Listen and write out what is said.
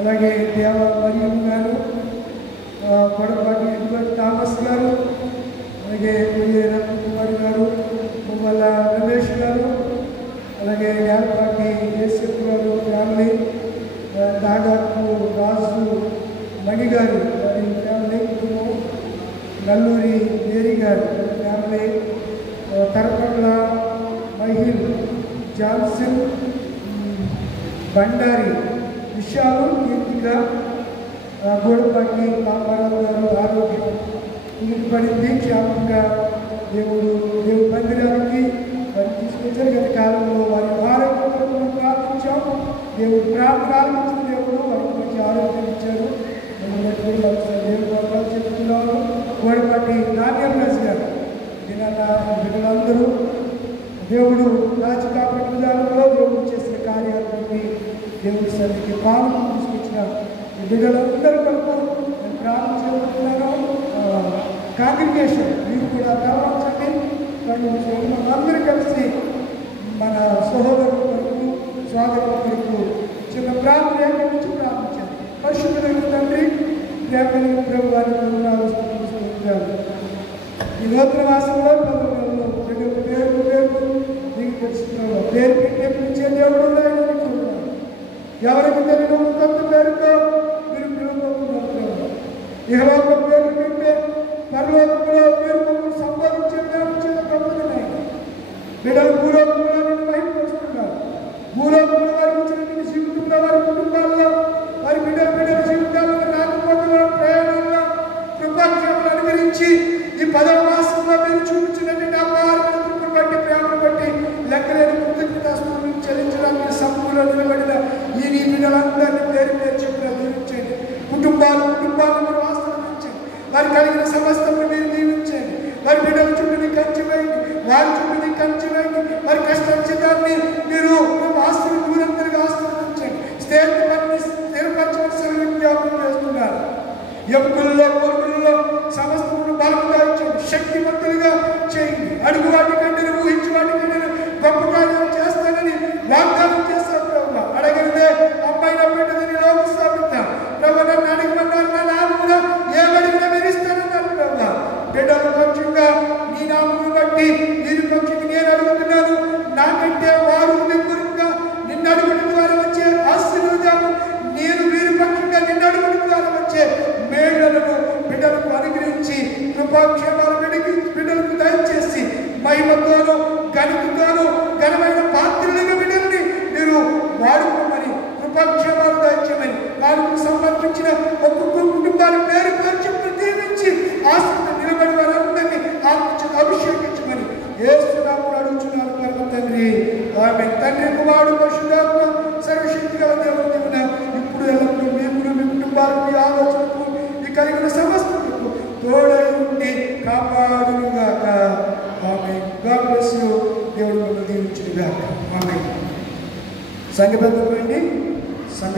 అలాగే దేవ మరియం గారు, కొడపాటి ఎడ్వర్డ్ థామస్ గారు, అలాగే రత్నకుమారి గారు, ముమ్మల రమేష్ గారు, అలాగే యాలపాటి యేసప్ గారు ఫ్యామిలీ, దాదాపు రాజు మణి గారు వారి ఫ్యామిలీ కుటుంబం, నల్లూరి మేరీ గారు ఫ్యామిలీ, తరపట్ల మహిళ్ జాన్సన్, బండారి విశాలు, కీర్తిక, గోడపాటి పాపారావు గారు ఆరోగ్యం కుదిరిపడింది. క్షేమంగా దేవుడి మందిరానికి వారు తీసుకొచ్చారు. గత కాలంలో వారి ఆరోగ్యం కొరకు ప్రార్థించాం. దేవుడు ప్రార్థన ఆలకించిన దేవుడు వారికి మంచి ఆరోగ్యం ఇచ్చారు. దేవుడు చెప్తున్నాను. గోడపాటి నాట్యరాజు గారు బిడ్డలందరూ దేవుడు రాజకాపటి విధానంలో దేవుడు చేసిన కార్యాలన్నీ దేవుడి సన్నిధికి పాలు తీసుకొచ్చిన బిడ్డలందరూ కొరకు నేను ప్రార్థన చేస్తున్నాను. కాంగ్రిగేషన్ మీరు కూడా గర్వించండి. అందరూ కలిసి మన సహోదరుల కొరకు స్వాగతం కొరకు చిన్న ప్రార్థన నుంచి ప్రార్థించారు. పరిశుద్ధులైన తండ్రి, ప్రేమ ప్రభు వారి ఈ నూతన మాసంలో పేరు నీకు తెలుసుకున్నావు. పేరు పెట్టే పిలిచే దేవుడు ఎవరికి తెలియదు కొత్త పేరుతో మీరు పిలుపుకుంటున్నారు. ఇహలోక పేరు పెట్టే పరలోకంలో పేరు సంపాదించే ప్రభుత్వమే బిడ్డలు భూలోకంలో నిన్ను బయటపరుస్తున్నారు. భూలోకంలో వారికి ఇచ్చిన జీవితంలో వారి కుటుంబాల్లో వారి బిడ్డల జీవితాల్లో రాకపోతే వారి ప్రయాణంలో కృపాక్షేమలు అనుగ్రహించి ఈ 10వ మాసంలో మీరు చూపించినటువంటి అపారమైన కృపను బట్టి, ప్రేమను బట్టి లెక్కలేని కృతజ్ఞతాస్తుతులు చెల్లించడానికి సముద్రంలో నిలబడిన ఈ నీ బిడ్డలందరినీ పేరు చెప్పిన దీవించండి. కుటుంబాలను మీరు ఆశీర్వదించండి. వారి కలిగిన సమస్తమును మీరు దీవించండి. వారి బిడ్డల చుట్టూని కంచి వేయండి, వారి చుట్టూని కంచి వేయండి. వారి కష్టాన్ని మీరు దూరంగా ఆశీర్వదించండి. స్థిరపరచవలసిన విజ్ఞాపనం చేస్తున్నారు. ఎముకల్లో కోరుకుల్లో సమస్తమును బలంగా ఇచ్చండి, శక్తివంతులుగా చేయండి. అడుగు వాటి కంటే ఊహించి వాటి కంటే గొప్ప కార్యం చేస్తానని వాగ్దానం చేస్తారు. ప్రభు అడగలితే అమ్మాయిన పెట్టదని లోక స్థాపిద్దాం. ప్రభు నన్ను అడగమన్నారు, నా నామమున ఏమడిగినా మెరిస్తానన్నారు. ప్రభు బిడ్డల పక్షంగా నీ నామమును బట్టి వీరి పక్షంగా నేను అడుగుతున్నాను. నాకంటే వారు నిపుణంగా నిన్ను అడుగుట ద్వారా వచ్చే ఆశీర్వాదము, నేను వీరి పక్షంగా నిన్ను అడుగుట ద్వారా వచ్చే మేళ్లను బిడ్డలకు అనుగ్రహించి కృపాక్షేమాలు బిడ్డలకు దయచేసి మహిమతోనూ ఘనతతోనూ ఘనమైన పాత్రలుగా బిడ్డల్ని మీరు వాడుకోమని, కృపాక్షేమాలు దయచేయమని, వారికి సంబంధించిన ఒక్కొక్క కుటుంబాల పేరు చెప్పి దీవించి ఆసక్తి నిలబడి వారందరినీ అభిషేకించమని యేసు నామమున అడుగుచున్నాను పరమ తండ్రి. ఆమేన్. తండ్రి, కుమారుడు, పరిశుద్ధాత్మ సర్వశక్తి గల దేవుని ఇప్పుడు ఎల్లప్పుడూ మీరు మీ కుటుంబాలకు ఆలోచనకు కలిగిన సమస్తకు తోడై ఉండి కాపాడునుగాక. ఆమేన్. God bless you. దేవుడు మిమ్మల్ని దీవించునుగాక. ఆమేన్. సంఘబద్ధమైంది సంఘ